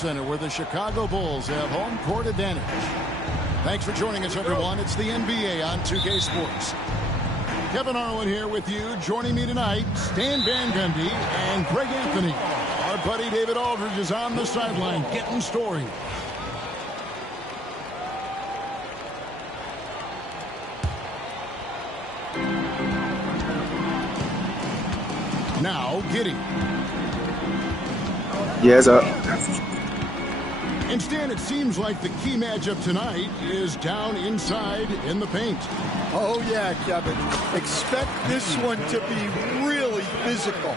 Center, where the Chicago Bulls have home court advantage. Thanks for joining us, everyone. It's the NBA on 2K Sports. Kevin Harlan here with you. Joining me tonight, Stan Van Gundy and Greg Anthony. Our buddy David Aldridge is on the sideline getting story. Now, Giddey. Yes, And Stan, it seems like the key matchup tonight is down inside in the paint. Oh, yeah, Kevin. Expect this one to be really physical.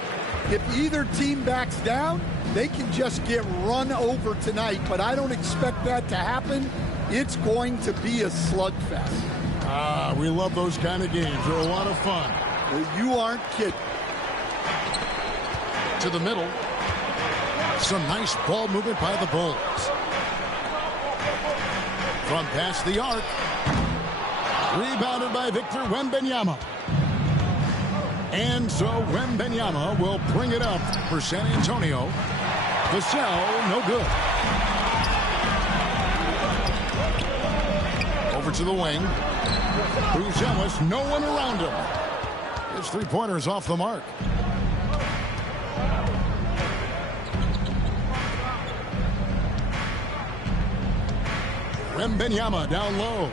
If either team backs down, they can just get run over tonight, but I don't expect that to happen. It's going to be a slugfest. We love those kind of games. They're a lot of fun. Well, you aren't kidding. To the middle. Some nice ball movement by the Bulls. From past the arc. Rebounded by Victor Wembanyama. And so Wembanyama will bring it up for San Antonio. Vassell, no good. Over to the wing. Buzelis, no one around him. His three-pointer is off the mark. Wembanyama down low.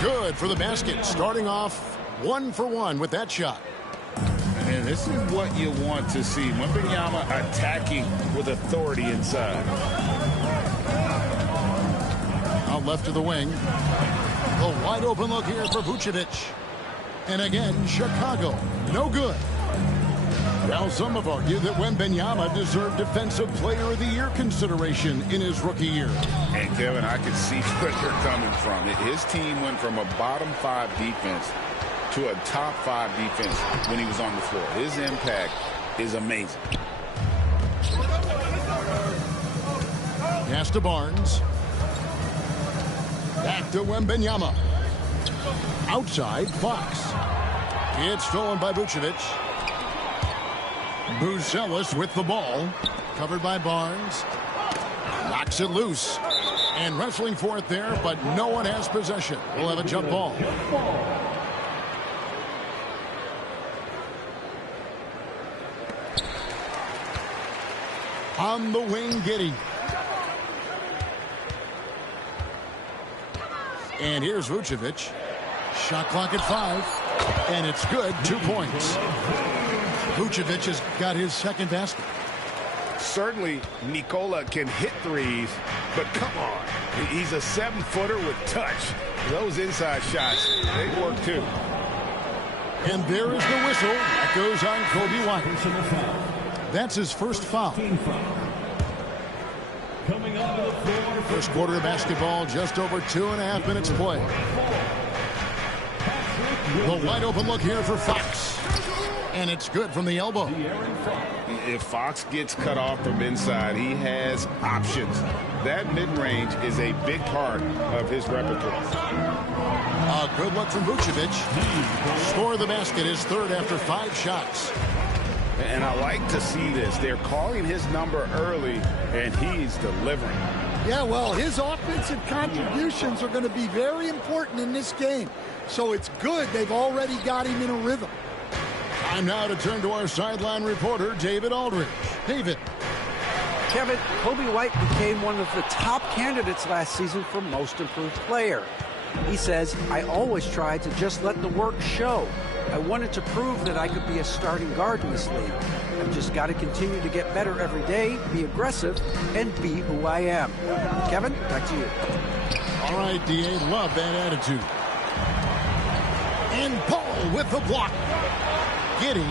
Good for the basket. Starting off 1 for 1 with that shot. And this is what you want to see. Wembanyama attacking with authority inside. Out left to the wing. A wide open look here for Vucevic. And again, Chicago. No good. Now some have argued that Wembanyama deserved Defensive Player of the Year consideration in his rookie year. And Kevin, I can see where they're coming from. His team went from a bottom 5 defense to a top 5 defense when he was on the floor. His impact is amazing. Pass to Barnes. Back to Wembanyama. Outside, Fox. It's stolen by Vucevic. Buzelis with the ball. Covered by Barnes. Knocks it loose. And wrestling for it there, but no one has possession. We'll have a jump ball. On the wing, Giddey. And here's Vucevic. Shot clock at 5. And it's good. 2 points. Vucevic has got his second basket. Certainly, Nikola can hit threes, but come on. He's a 7-footer with touch. Those inside shots, they work too. And there is the whistle. That goes on Kobe White. That's his first foul. First quarter of basketball, just over 2.5 minutes play. The wide open look here for Fox. And it's good from the elbow. If Fox gets cut off from inside, he has options. That mid-range is a big part of his repertoire. A good look from Vucevic. Score the basket, his third after 5 shots. And I like to see this. They're calling his number early, and he's delivering. Yeah, well, his offensive contributions are going to be very important in this game. So it's good they've already got him in a rhythm. Time now to turn to our sideline reporter, David Aldridge. David. Kevin, Kobe White became one of the top candidates last season for Most Improved Player. He says, I always try to just let the work show. I wanted to prove that I could be a starting guard in this league. I've just got to continue to get better every day, be aggressive, and be who I am. Kevin, back to you. All right, D.A., love that attitude. And Paul with the block. Giddey.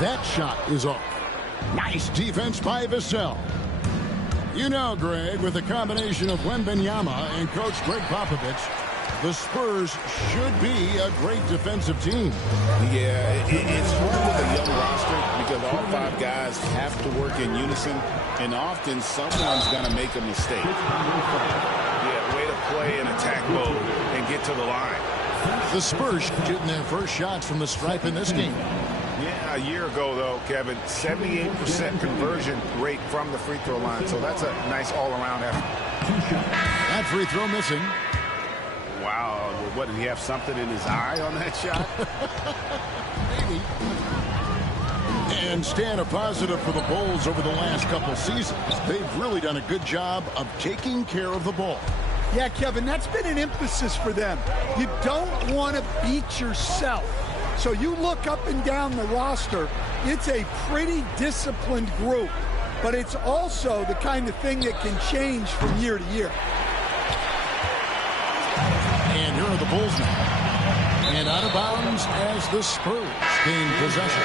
That shot is off. Nice defense by Vassell. You know, Greg, with the combination of Wembanyama and Coach Greg Popovich, the Spurs should be a great defensive team. Yeah, it's hard with a young roster because all 5 guys have to work in unison, and often someone's going to make a mistake. Yeah, way to play in attack mode and get to the line. The Spurs shooting their first shots from the stripe in this game. Yeah, a year ago, though, Kevin, 78% conversion rate from the free throw line, so that's a nice all-around effort. That free throw missing. Wow, what, did he have something in his eye on that shot? Maybe. And staying a positive for the Bulls over the last couple seasons. They've really done a good job of taking care of the ball. Yeah, Kevin, that's been an emphasis for them. You don't want to beat yourself. So you look up and down the roster, it's a pretty disciplined group, but it's also the kind of thing that can change from year to year. And here are the Bulls now. And out of bounds as the Spurs gain possession.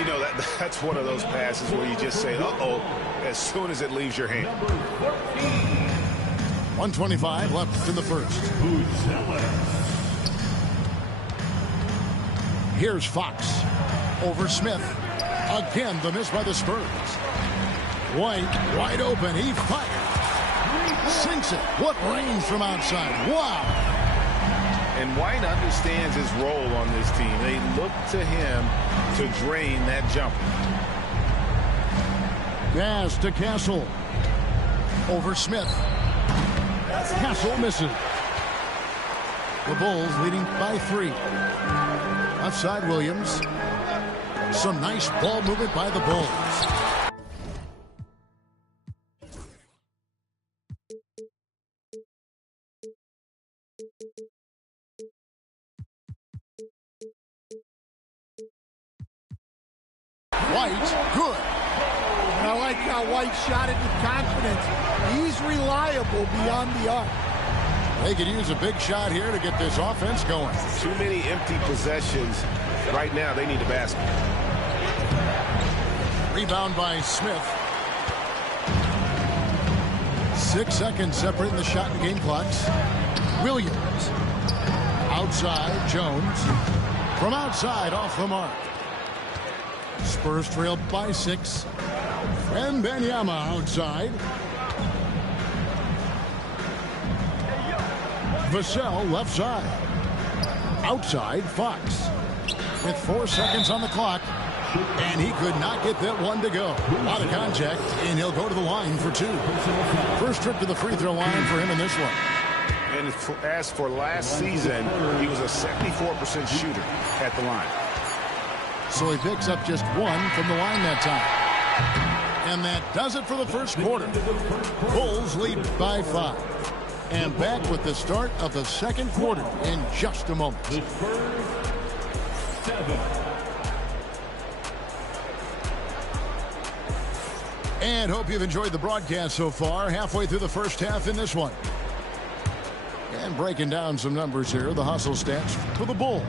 You know, that's one of those passes where you just say, uh-oh, as soon as it leaves your hand. 1:25 left in the first. Here's Fox over Smith. Again, the miss by the Spurs. White, wide open. He fires. Sinks it. What range from outside. Wow. And White understands his role on this team. They look to him to drain that jumper. Pass to Castle. Over Smith. Castle misses. The Bulls leading by 3. Outside Williams. Some nice ball movement by the Bulls. White, good. And I like how White shot it with confidence. He's reliable beyond the arc. They could use a big shot here to get this offense going. Too many empty possessions. Right now, they need a basket. Rebound by Smith. 6 seconds separating the shot and game clocks. Williams. Outside, Jones. From outside, off the mark. Spurs trail by 6. And Wembanyama outside. Vassell left side. Outside, Fox. With 4 seconds on the clock. And he could not get that one to go. A lot of contact, and he'll go to the line for 2. First trip to the free throw line for him in this one. And as for last season, he was a 74% shooter at the line. So he picks up just 1 from the line that time. And that does it for the first quarter. Bulls lead by 5. And back with the start of the second quarter in just a moment. And hope you've enjoyed the broadcast so far. Halfway through the first half in this one. And breaking down some numbers here, the hustle stats for the Bulls.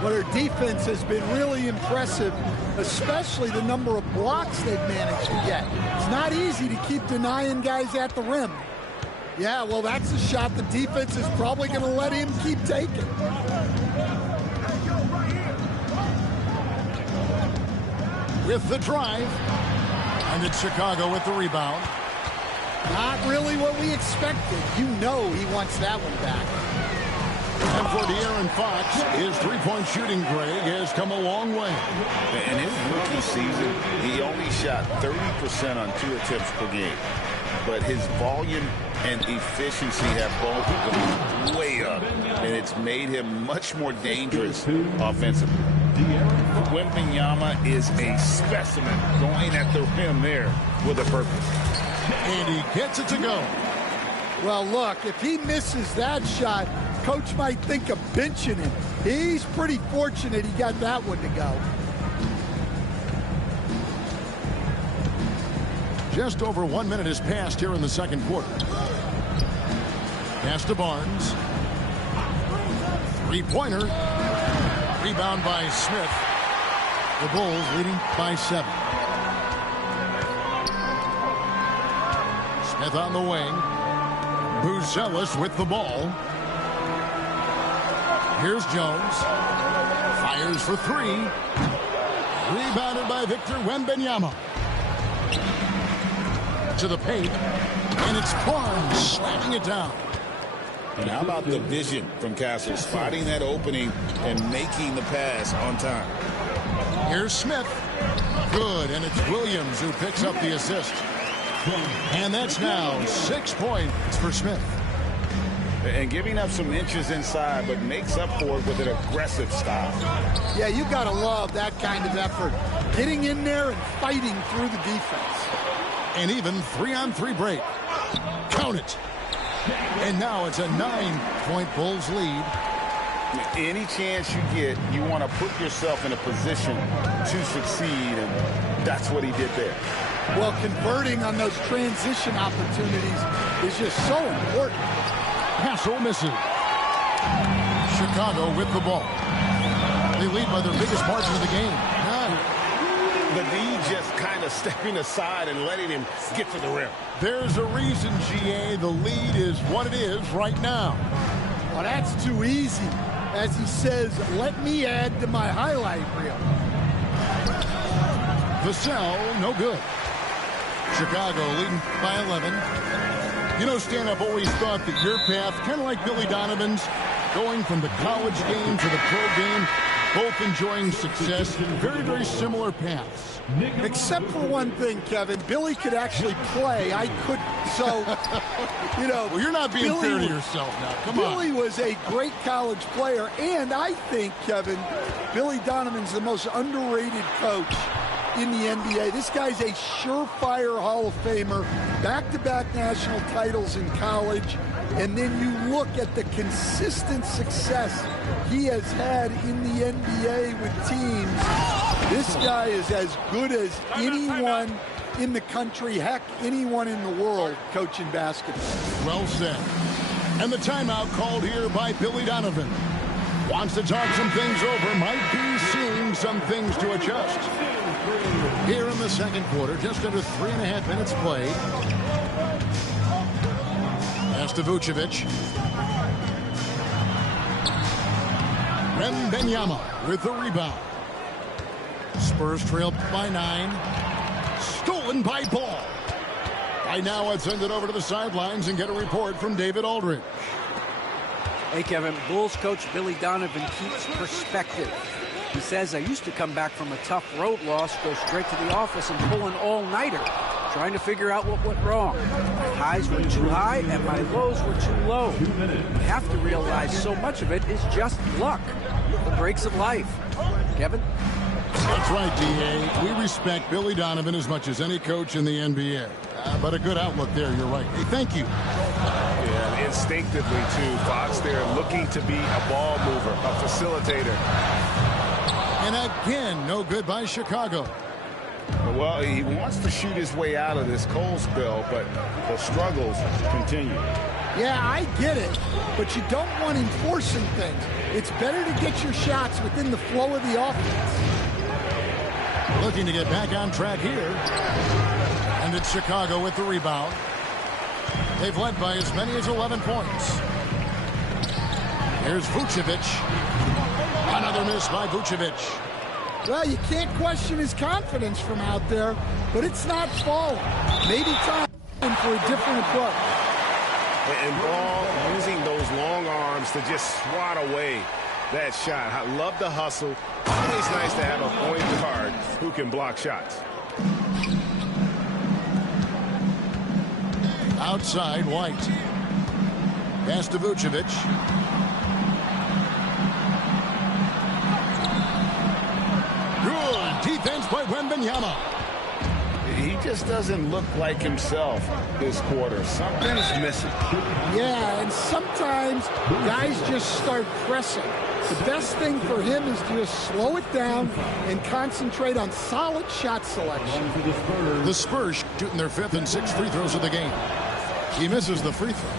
Well, their defense has been really impressive, especially the number of blocks they've managed to get. It's not easy to keep denying guys at the rim. Yeah, well, that's a shot the defense is probably going to let him keep taking. With the drive. And it's Chicago with the rebound. Not really what we expected. You know he wants that one back. And for De'Aaron Fox, his three-point shooting, Greg, has come a long way. In his rookie season, he only shot 30% on 2 attempts per game. But his volume and efficiency have both gone way up, and it's made him much more dangerous offensively. Wembanyama is a specimen going at the rim there with a purpose. And he gets it to go. Well, look, if he misses that shot, coach might think of benching him. He's pretty fortunate he got that one to go. Just over 1 minute has passed here in the second quarter. Pass to Barnes. Three-pointer. Rebound by Smith. The Bulls leading by 7. Smith on the wing. Buzelis with the ball. Here's Jones. Fires for 3. Rebounded by Victor Wembanyama. To the paint. And it's Barnes slamming it down. And how about the vision from Castle, spotting that opening and making the pass on time. Here's Smith. Good, and it's Williams who picks up the assist. And that's now 6 points for Smith. And giving up some inches inside, but makes up for it with an aggressive style. Yeah, you got to love that kind of effort. Getting in there and fighting through the defense. And even 3-on-3 break. Count it. And now it's a 9-point Bulls lead. Any chance you get, you want to put yourself in a position to succeed, and that's what he did there. Well, converting on those transition opportunities is just so important. Hassel misses. Chicago with the ball. They lead by their biggest margin of the game. 9. The D just kind of stepping aside and letting him get to the rim. There's a reason, GA, the lead is what it is right now. Well, that's too easy. As he says, let me add to my highlight reel. Vassell, no good. Chicago leading by 11. You know, Stan, I've always thought that your path, kind of like Billy Donovan's, going from the college game to the pro game, both enjoying success, very, very similar paths. Except for one thing, Kevin. Billy could actually play. I couldn't. So, you know. Well, you're not being fair to yourself now. Come on. Billy was a great college player. And I think, Kevin, Billy Donovan's the most underrated coach in the NBA. This guy's a surefire Hall of Famer. Back-to-back national titles in college. And then you look at the consistent success he has had in the NBA with teams. This guy is as good as anyone in the country, heck, anyone in the world coaching basketball. Well said. And the timeout called here by Billy Donovan. Wants to talk some things over, might be seeing some things to adjust. Here in the second quarter, just under 3.5 minutes played. Pass to Vucevic. Wembanyama with the rebound. Spurs trail by 9. Stolen by Ball. Right now, let's send it over to the sidelines and get a report from David Aldridge. Hey, Kevin, Bulls coach Billy Donovan keeps perspective. He says, I used to come back from a tough road loss, go straight to the office and pull an all-nighter, trying to figure out what went wrong. My highs were too high and my lows were too low. You have to realize so much of it is just luck, the breaks of life. Kevin? That's right, D.A. We respect Billy Donovan as much as any coach in the NBA. But a good outlook there, you're right. Hey, thank you. Yeah, instinctively, too. Fox there looking to be a ball mover, a facilitator. And again, no good by Chicago. Well, he wants to shoot his way out of this cold spell, but the struggles continue. Yeah, I get it, but you don't want him forcing things. It's better to get your shots within the flow of the offense. Looking to get back on track here. And it's Chicago with the rebound. They've led by as many as 11 points. Here's Vucevic. Another miss by Vucevic. Well, you can't question his confidence from out there, but it's not falling. Maybe time for a different approach. And Ball using those long arms to just swat away that shot. I love the hustle. Always nice to have a point guard who can block shots. Outside, White. Pass to Vucevic. Good defense by Wembanyama. He just doesn't look like himself this quarter. Something's missing. Yeah, and sometimes guys just start pressing. The best thing for him is to just slow it down and concentrate on solid shot selection. The Spurs shooting their 5th and 6th free throws of the game. He misses the free throw.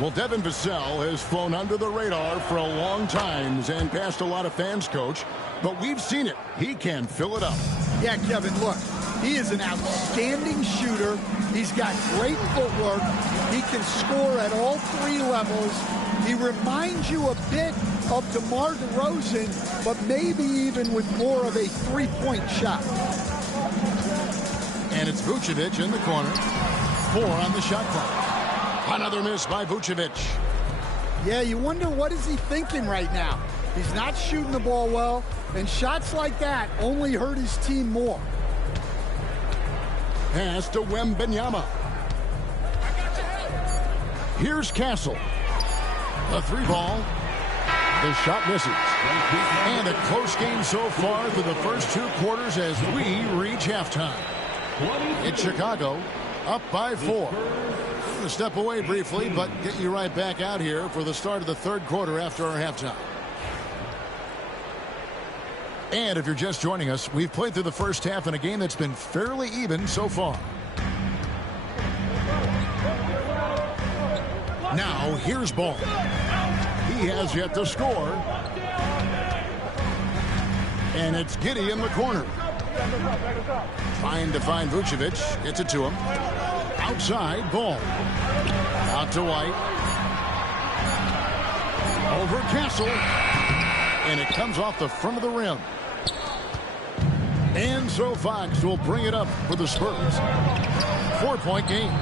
Well, Devin Vassell has flown under the radar for a long time and passed a lot of fans, Coach. But we've seen it. He can fill it up. Yeah, Kevin, look. He is an outstanding shooter. He's got great footwork. He can score at all 3 levels. He reminds you a bit of DeMar DeRozan, but maybe even with more of a 3-point shot. And it's Vucevic in the corner. 4 on the shot clock. Another miss by Vucevic. Yeah, you wonder what is he thinking right now. He's not shooting the ball well, and shots like that only hurt his team more. Pass to Wembanyama. Here's Castle. The 3 ball. The shot misses. And a close game so far through the first 2 quarters as we reach halftime. It's Chicago up by 4. I'm going to step away briefly, but get you right back out here for the start of the 3rd quarter after our halftime. And if you're just joining us, we've played through the first half in a game that's been fairly even so far. Now, here's Ball. He has yet to score. And it's Giddey in the corner. Trying to find Vucevic. Gets it to him. Outside, Ball. Out to White. Over Castle. And it comes off the front of the rim. And so Fox will bring it up for the Spurs. 4-point game.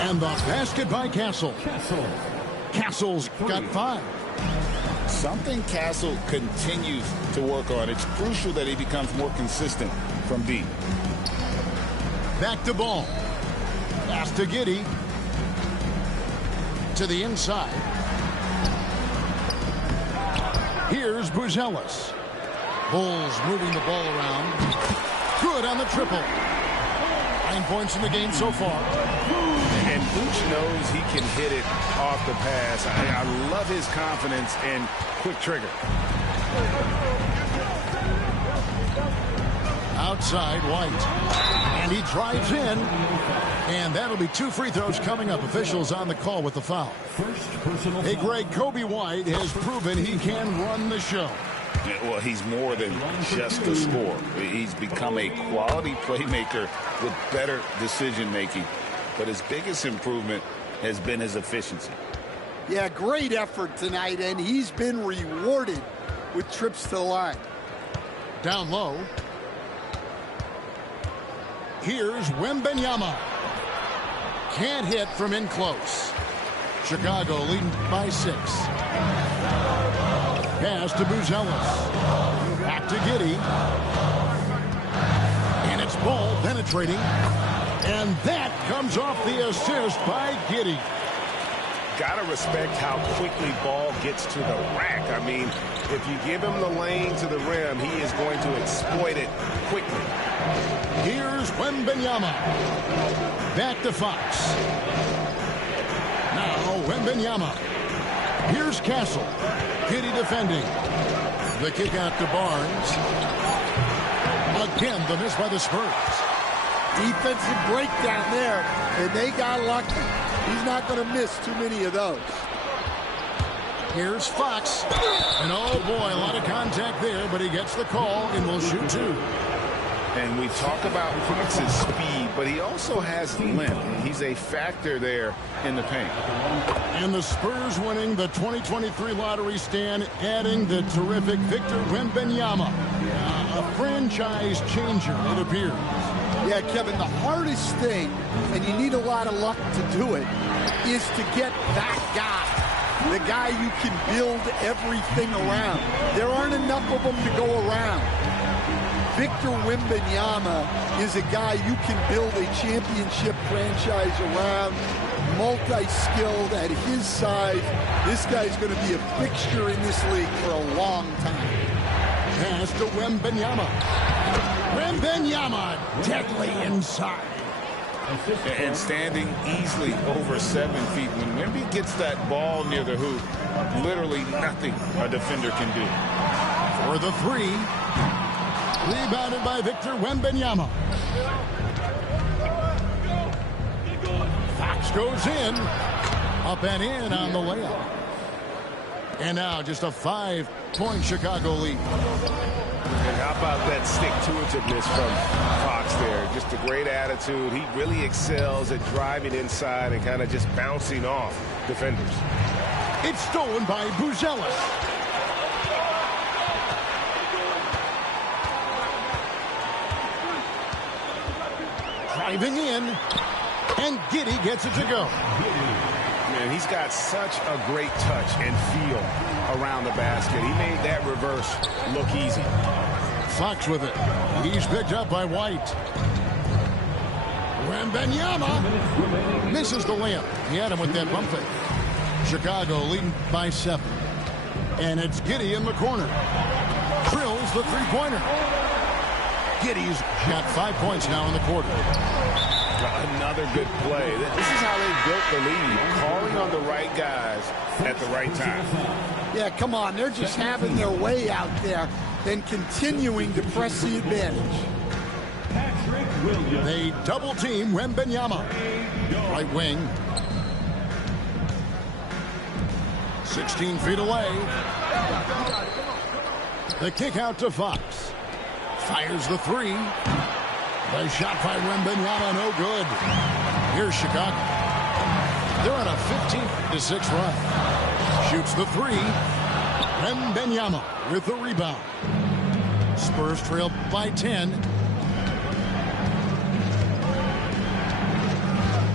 And the basket by Castle. Castle's got 5. Something Castle continues to work on. It's crucial that he becomes more consistent from deep. Back to Ball. Pass to Giddey. To the inside. Here's Buzelis. Bulls moving the ball around. Good on the triple. 9 points in the game so far. And Vooch knows he can hit it off the pass. I love his confidence and quick trigger. Outside, White. And he drives in. And that'll be 2 free throws coming up. Officials on the call with the foul. Hey, Greg, Kobe White has proven he can run the show. Well, he's more than just a scorer. He's become a quality playmaker with better decision-making. But his biggest improvement has been his efficiency. Yeah, great effort tonight, and he's been rewarded with trips to the line. Down low. Here's Wembanyama. Can't hit from in close. Chicago leading by 6. Pass to Buzelis. Back to Giddey. And it's Ball penetrating. And that comes off the assist by Giddey. Gotta respect how quickly Ball gets to the rack. I mean, if you give him the lane to the rim, he is going to exploit it quickly. Here's Wembanyama. Back to Fox. Now Wembanyama. Here's Castle. Giddey defending. The kick out to Barnes. Again, the miss by the Spurs. Defensive breakdown there, and they got lucky. He's not going to miss too many of those. Here's Fox. And oh boy, a lot of contact there, but he gets the call and will shoot 2. And we talk about Fox's speed, but he also has length. He's a factor there in the paint. And the Spurs winning the 2023 lottery stand, adding the terrific Victor Wembanyama. A franchise changer, it appears. Yeah, Kevin, the hardest thing, and you need a lot of luck to do it, is to get that guy. The guy you can build everything around. There aren't enough of them to go around. Victor Wembanyama is a guy you can build a championship franchise around, multi-skilled at his size. This guy's going to be a fixture in this league for a long time. Pass to Wembanyama. Wembanyama deadly inside. And standing easily over 7 feet. When Wemby gets that ball near the hoop, literally nothing a defender can do. For the three. Rebounded by Victor Wembanyama. Fox goes in. Up and in on the layup. And now just a 5-point Chicago lead. And how about that stick-to-itiveness from Fox there? Just a great attitude. He really excels at driving inside and kind of just bouncing off defenders. It's stolen by Buzelis. Driving in, and Giddey gets it to go. Man, he's got such a great touch and feel around the basket. He made that reverse look easy. Fox with it. He's picked up by White. Wembanyama misses the layup. He had him with that bump fake. Chicago leading by 7. And it's Giddey in the corner. Drills the three-pointer. Giddey's got 5 points now in the quarter. Another good play. This is how they built the lead. Calling on the right guys at the right time. Yeah, come on. They're just having their way out there, then continuing to press the advantage. They double-team Wembanyama. Right wing. 16 feet away. The kick out to Fox. Fires the three. The shot by Wembanyama, no good. Here's Chicago. They're on a 15-6 run. Shoots the three. Wembanyama with the rebound. Spurs trail by 10.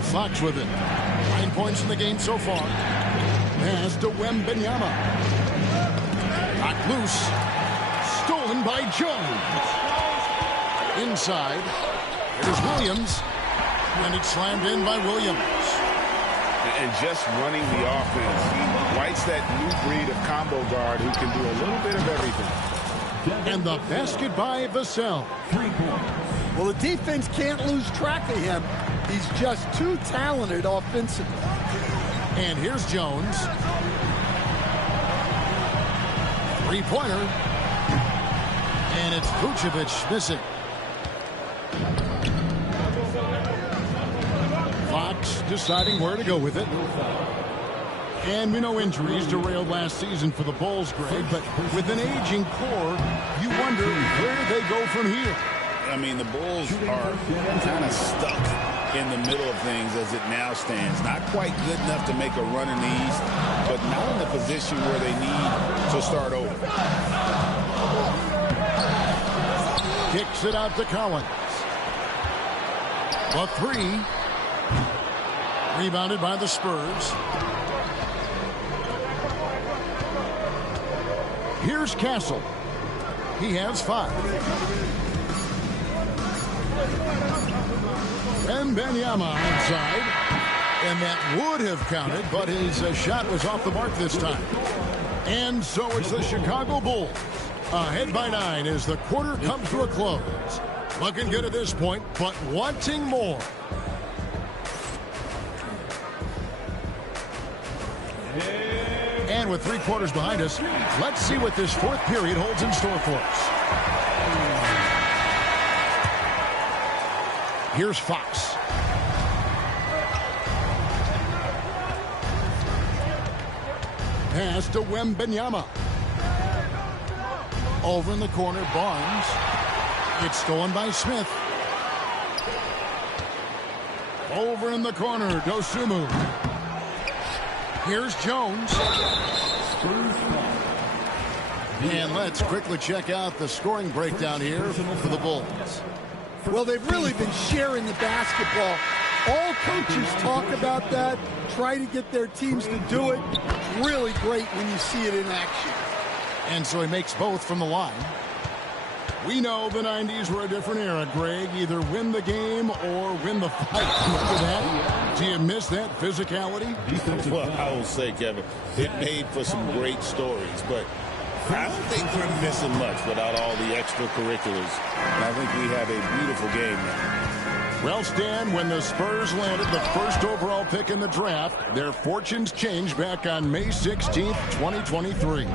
Fox with it. 9 points in the game so far. Pass to Wembanyama. Knocked loose. Stolen by Jones. Inside. Here's Williams. And it's slammed in by Williams. And just running the offense. White's that new breed of combo guard who can do a little bit of everything. And the basket by Vassell. Well, the defense can't lose track of him. He's just too talented offensively. And here's Jones. Three-pointer. And it's Vucevic missing. Fox deciding where to go with it. And we know injuries derailed last season for the Bulls, Greg, but with an aging core, you wonder where they go from here. I mean, the Bulls are kind of stuck in the middle of things as it now stands. Not quite good enough to make a run in the East, but not in the position where they need to start over. Kicks it out to Collins. The three. Rebounded by the Spurs. Here's Castle. He has 5. Wembanyama outside. And that would have counted, but his shot was off the mark this time. And so it's the Chicago Bulls. Ahead by 9 as the quarter comes to a close. Looking good at this point, but wanting more. And with 3 quarters behind us, let's see what this 4th period holds in store for us. Here's Fox. Pass to Wembanyama. Over in the corner, Barnes. It's stolen by Smith. Over in the corner, Dosunmu. Here's Jones. And let's quickly check out the scoring breakdown here for the Bulls. Well, they've really been sharing the basketball. All coaches talk about that, try to get their teams to do it. It's really great when you see it in action. And so he makes both from the line. We know the 90s were a different era, Greg. Either win the game or win the fight. Remember that? Do you miss that physicality? Well, I will say, Kevin, it made for some great stories. But I don't think we're missing much without all the extracurriculars. I think we have a beautiful game now. Well, Stan, when the Spurs landed the first overall pick in the draft, their fortunes changed back on May 16th, 2023.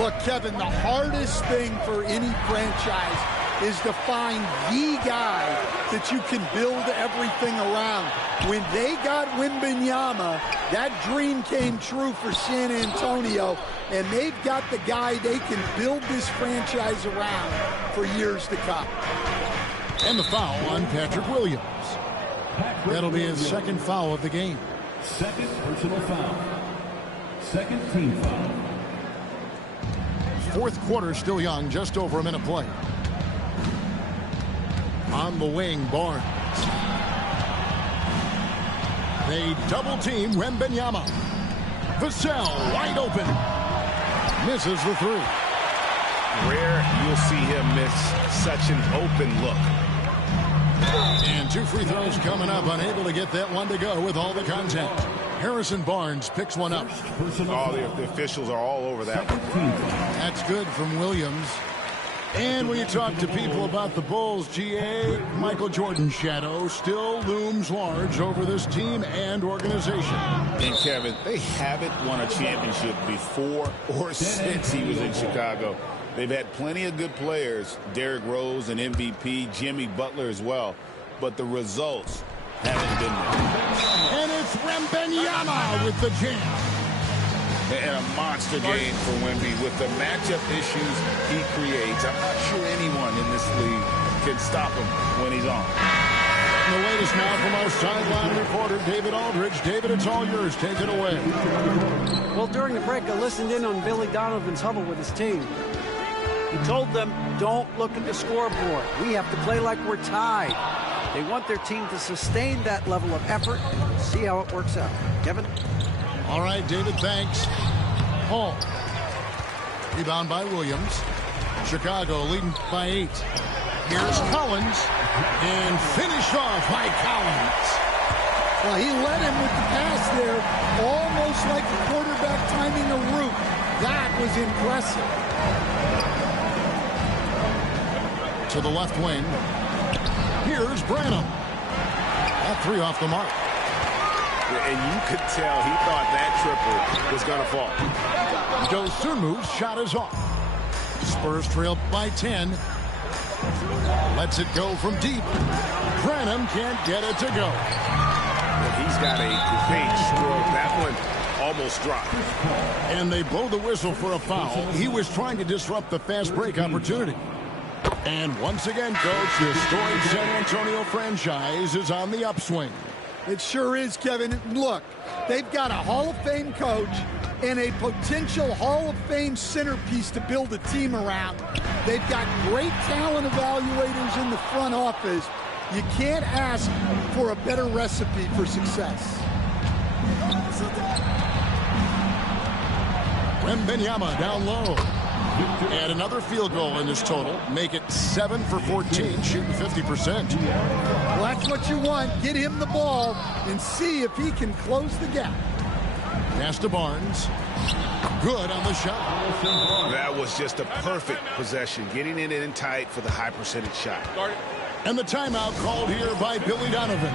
Look, Kevin, the hardest thing for any franchise is to find the guy that you can build everything around. When they got Wembanyama, that dream came true for San Antonio, and they've got the guy they can build this franchise around for years to come. And the foul on Patrick Williams. That'll be his second foul of the game. Second personal foul. Second team foul. Fourth quarter still young, just over a minute play. On the wing, Barnes. They double team Wembanyama. Vassell wide open. Misses the three. Rare you'll see him miss such an open look. And two free throws coming up, unable to get that one to go with all the contact. Harrison Barnes picks one up. Oh, the officials are all over that one. That's good from Williams. And when you talk to people about the Bulls, GA, Michael Jordan's shadow still looms large over this team and organization. And Kevin, they haven't won a championship before or since he was in Chicago. They've had plenty of good players, Derrick Rose and MVP, Jimmy Butler as well, but the results haven't been there. And it's Wembanyama with the jam. And a monster game for Wemby with the matchup issues he creates. I'm not sure anyone in this league can stop him when he's on. And the latest now from our sideline reporter, David Aldridge. David, it's all yours. Take it away. Well, during the break, I listened in on Billy Donovan's huddle with his team. He told them, don't look at the scoreboard. We have to play like we're tied. They want their team to sustain that level of effort and see how it works out. Kevin? All right, David, thanks. Hall. Rebound by Williams. Chicago leading by 8. Here's Collins. And finished off by Collins. Well, he led him with the pass there, almost like a quarterback timing a route. That was impressive. To the left wing. Here's Branham. That three off the mark. And you could tell he thought that triple was going to fall. Dosunmu's shot is off. Spurs trail by 10. Lets it go from deep. Branham can't get it to go. He's got a great stroke. That one almost dropped. And they blow the whistle for a foul. He was trying to disrupt the fast break opportunity. And once again, Coach, the storied San Antonio franchise is on the upswing. It sure is, Kevin. Look, they've got a Hall of Fame coach and a potential Hall of Fame centerpiece to build a team around. They've got great talent evaluators in the front office. You can't ask for a better recipe for success. Wembanyama down low. And another field goal in this total. Make it 7 for 14, shooting 50%. Well, that's what you want. Get him the ball and see if he can close the gap. Pass to Barnes. Good on the shot. That was just a perfect possession, getting it in tight for the high percentage shot. And the timeout called here by Billy Donovan.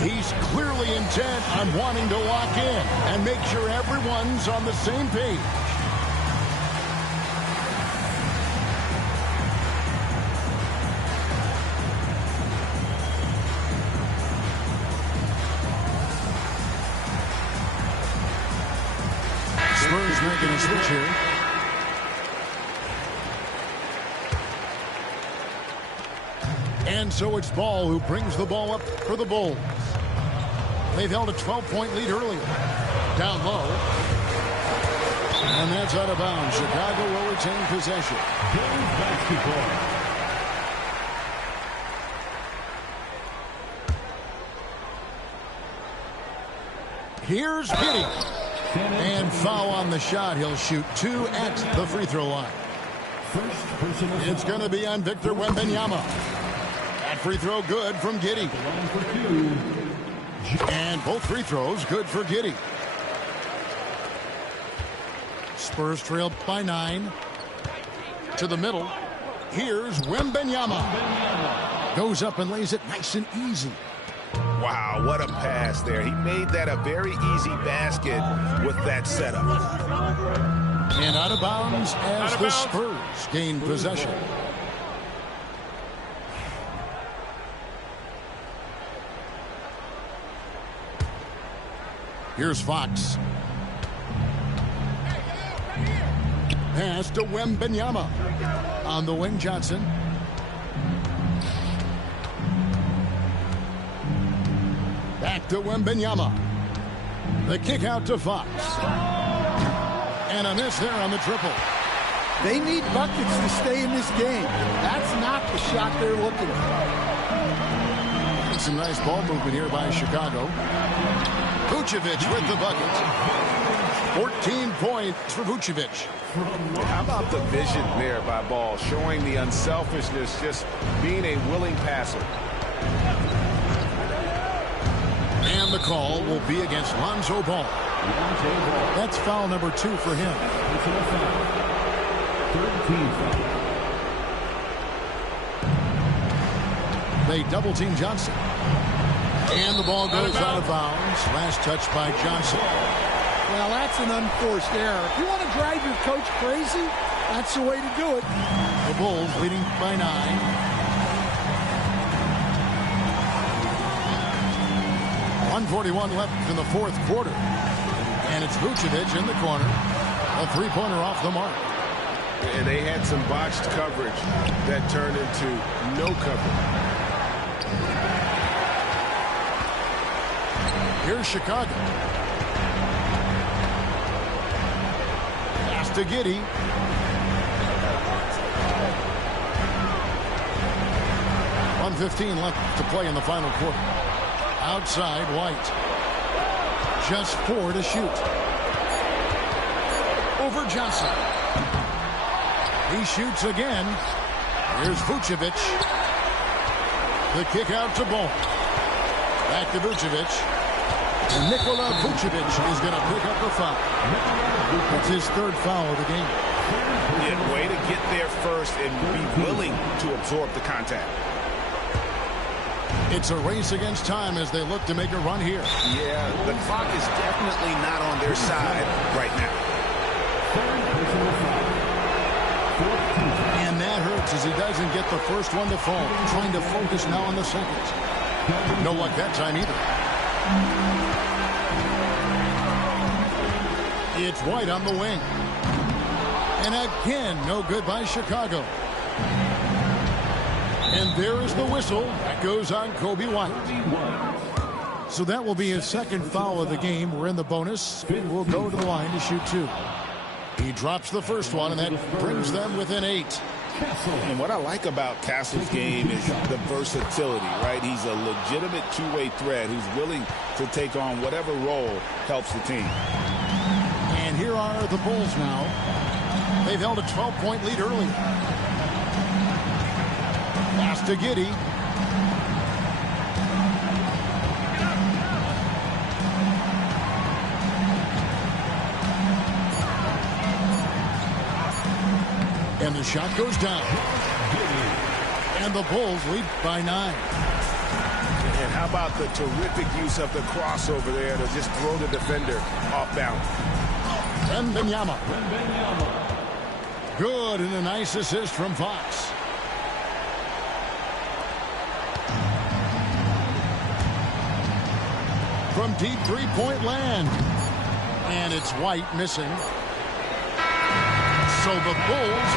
He's clearly intent on wanting to lock in and make sure everyone's on the same page. Spurs making a switch here. And so it's Ball who brings the ball up for the Bulls. They've held a 12-point lead earlier. Down low. And that's out of bounds. Chicago will retain possession. Bulls basketball. Here's Giddey. And foul on the shot. He'll shoot 2 at the free throw line. It's going to be on Victor Wembanyama. That free throw good from Giddey. And both free throws good for Giddey. Spurs trail by 9. To the middle. Here's Wembanyama. Goes up and lays it nice and easy. Wow, what a pass there. He made that a very easy basket with that setup. And out of bounds as the Spurs gain possession. Here's Fox. Pass to Wembanyama. On the wing, Johnson. Back to Wembanyama. The kick out to Fox. And a miss there on the triple. They need buckets to stay in this game. That's not the shot they're looking for. And some nice ball movement here by Chicago. Vucevic with the bucket. 14 points for Vucevic. How about the vision there by Ball, showing the unselfishness, just being a willing passer. And the call will be against Lonzo Ball. That's foul number 2 for him. They double team Johnson. And the ball goes out of bounds. Last touch by Johnson. Well, that's an unforced error. If you want to drive your coach crazy, that's the way to do it. The Bulls leading by 9. .141 left in the fourth quarter. And it's Vucevic in the corner. A three-pointer off the mark. And they had some botched coverage that turned into no coverage. Here's Chicago. Pass to Giddey. .115 left to play in the final quarter. Outside, White. Just 4 to shoot. Over Johnson. He shoots again. Here's Vucevic. The kick out to Ball. Back to Vucevic. And Nikola Vucevic is going to pick up the foul. That's his third foul of the game. Yeah, way to get there first and be willing to absorb the contact. It's a race against time as they look to make a run here. Yeah, the clock is definitely not on their side right now. And that hurts as he doesn't get the first one to fall. Trying to focus now on the second. No luck that time either. It's White on the wing. And again, no good by Chicago. And there is the whistle. That goes on Kobe White. So that will be his second foul of the game. We're in the bonus. We'll go to the line to shoot 2. He drops the first one, and that brings them within 8. And what I like about Castle's game is the versatility, right? He's a legitimate two-way threat who's willing to take on whatever role helps the team. And here are the Bulls now. They've held a 12-point lead early. Pass to Giddey. And the shot goes down. And the Bulls lead by 9. And how about the terrific use of the crossover there to just throw the defender off balance. Wembanyama. Good, and a nice assist from Fox. From deep three-point land. And it's White missing. So the Bulls